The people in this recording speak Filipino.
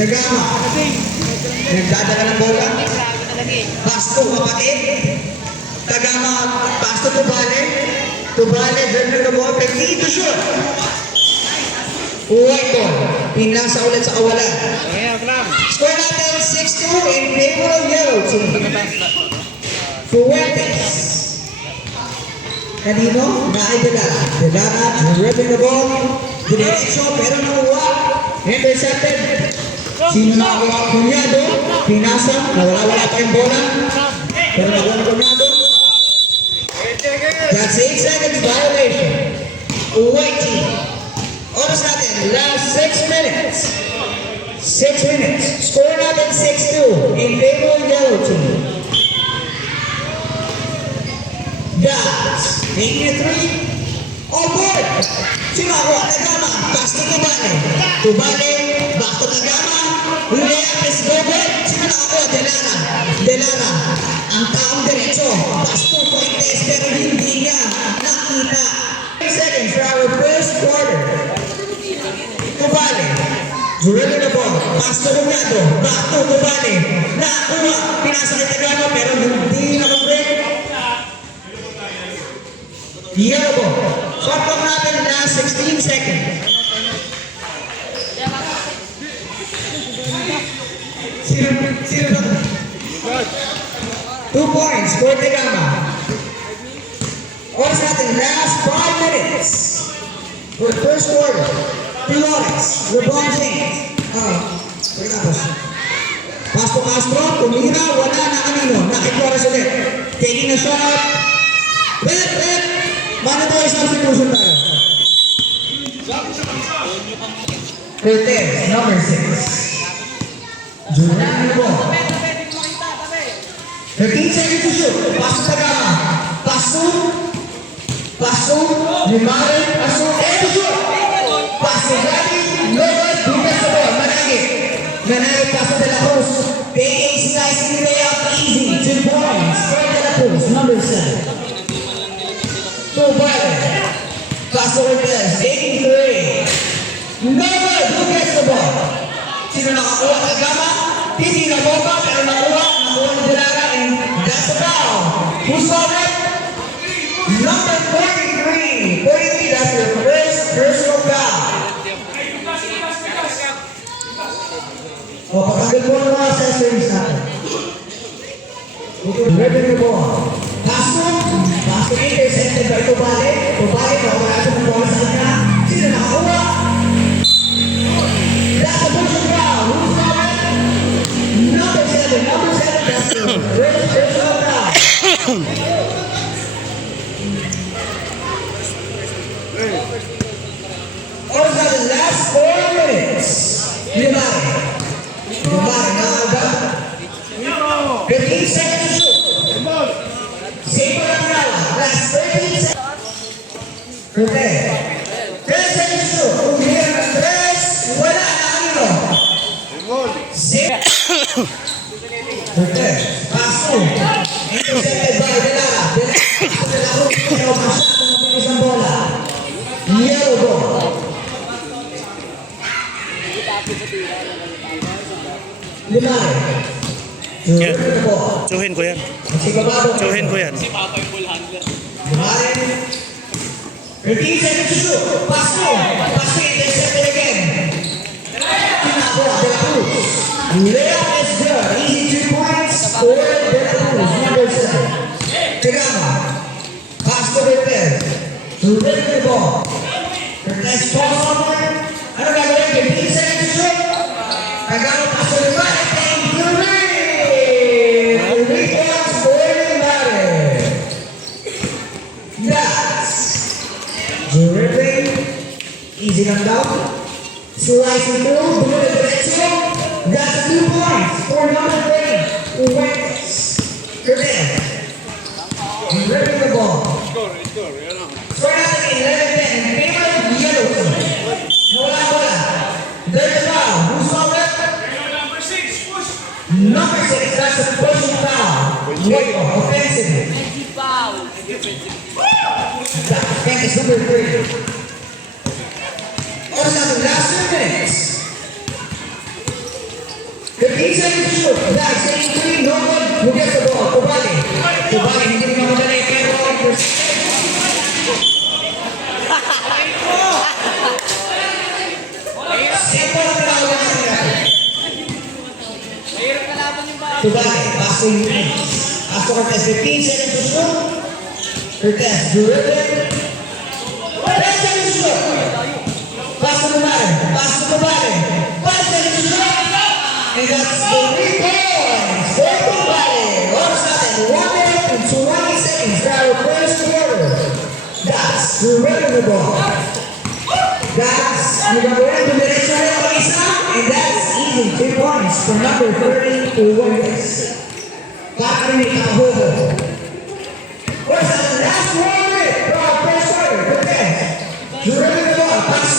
Kagama. Nagdadala ng bola. Pasto kapatid. Kagama, pasto Tubale. Tubale, dribble the ball. Pwede to shoot. White ball. Pinasa ulit sa kawalan. Score natin 6-2 in favor of yellow team. Fuentes. Kanino? Naidala. Delara, dribbling the ball. Diretso, pero nakuha. Intercepted. Sino nakakuha? Kunyado. Pinasa. Nawala-wala pa yung bola. Pero nakuha na Kunyado. That's 8 seconds violation. White team. Oras natin, last 6 minutes. 6 minutes. Score natin 6-2 in favor of yellow team. Guys, taking a 3. On board. Sino ako? Tagama. Pass to Tubale. Tubale. Back to Tagama. Layup is good. Sino na ako? Delara. Delara. Ang taong diretso. Pass to Fuentes pero hindi niya nakita. 3 seconds for our first quarter. Tubale. Dribbling the ball. Pass to Kunyado. Back to Tubale. Nakakuha. Pinasa kay Tagama pero hindi nakabreak. Yellow ball. Shot clock natin last 16 seconds. Sino ba? 2 points for Tagama. Oras natin last 5 minutes for first quarter. Flores, LeBron James. Pagkatapos. Pasto Castro, tumira, wala na kanino. Nakik-Flores ulit. Taking a shot. Red. Mano tayo substitution tayo? Cortez, number 6. Julian Bo. 13 seconds to shoot. Paso Tagama. Paso. Limare. Paso. And to shoot. Paso Gatti. Lopez. Dugas the ball. Managit. Paso de la Cruz. Taking slicing layup easy. 2 points. For de la Cruz, number 7. Tubale. Paso Cortez. 83. No good. Who gets the ball? Sino nakakuha? Tagama. Hindi na bomba pero nakuha ni Delara and that's a foul. Who's fouled it? Number 43. 43, that's your first personal foul. Pagkagod mo ng mga accessories natin. Dribbling the ball. Paso intercepted by Tubale. Tubale, wala siya ng ball sa kanya. Sino nakakuha? That's a push foul. Who's fouled it? Number 7, that's your first personal foul. Oras na the last 4 minutes. Limare, nakaga. 15 seconds to shoot. Save pa lang nala. Last 13 seconds. Okay. 10 seconds to shoot. Kung hindi na 3, wala na kanino. Save. Okay. Paso. Intercepted by Delara. Delara. Pero masyadong mabilis ang bola. Yellow ball. Limare. Yan. Tsuhin ko yan. Tsuhin ko yan. Limare. 13 seconds to shoot. Paso intercepted again. Tinakuha De La Cruz. Layup is good. Easy 2 points for De La Cruz. Number 7. Tagama. Paso Cortez. Dribbling the ball. Cortez falls somewhere. Ano gagawin? 15 seconds to shoot. Tagama paso Limare. Thank you. 3 points for Limare. That's dribbling. Easy lang daw. Slicing through. Dulo na diretso. That's 2 points for number 3. Fuentes. Cortez. Dribbling the ball. Score natin 11-10 in favor of yellow team. Nawala. There's a foul. Who's fouled it? Number 6, that's a pushing foul. Wait, offensive. That is number 3. Oras natin last 2 minutes. 15 seconds to shoot. That's 83. No one who gets the ball. Tubali. Tubali, hindi naman madali. Pero, simple na tinawag natin. Tubali, passing. Pasok ang test. 15 seconds to shoot. Cortez, dribbling. 10 seconds to shoot. Pass to Tubali. Pass to Tubali. 5 seconds to shoot. And that's the 3 points for Tubali. Oras natin, 1 minute and 20 seconds for our first quarter. That's dribbling the ball. That's nagagawin to diretso rin ang isa. And that's easy. 3 points from number 30 to Warriors. Catherine Kahugo. Where's the last one minute for our first quarter? Cortez. Dribbling the ball. Pass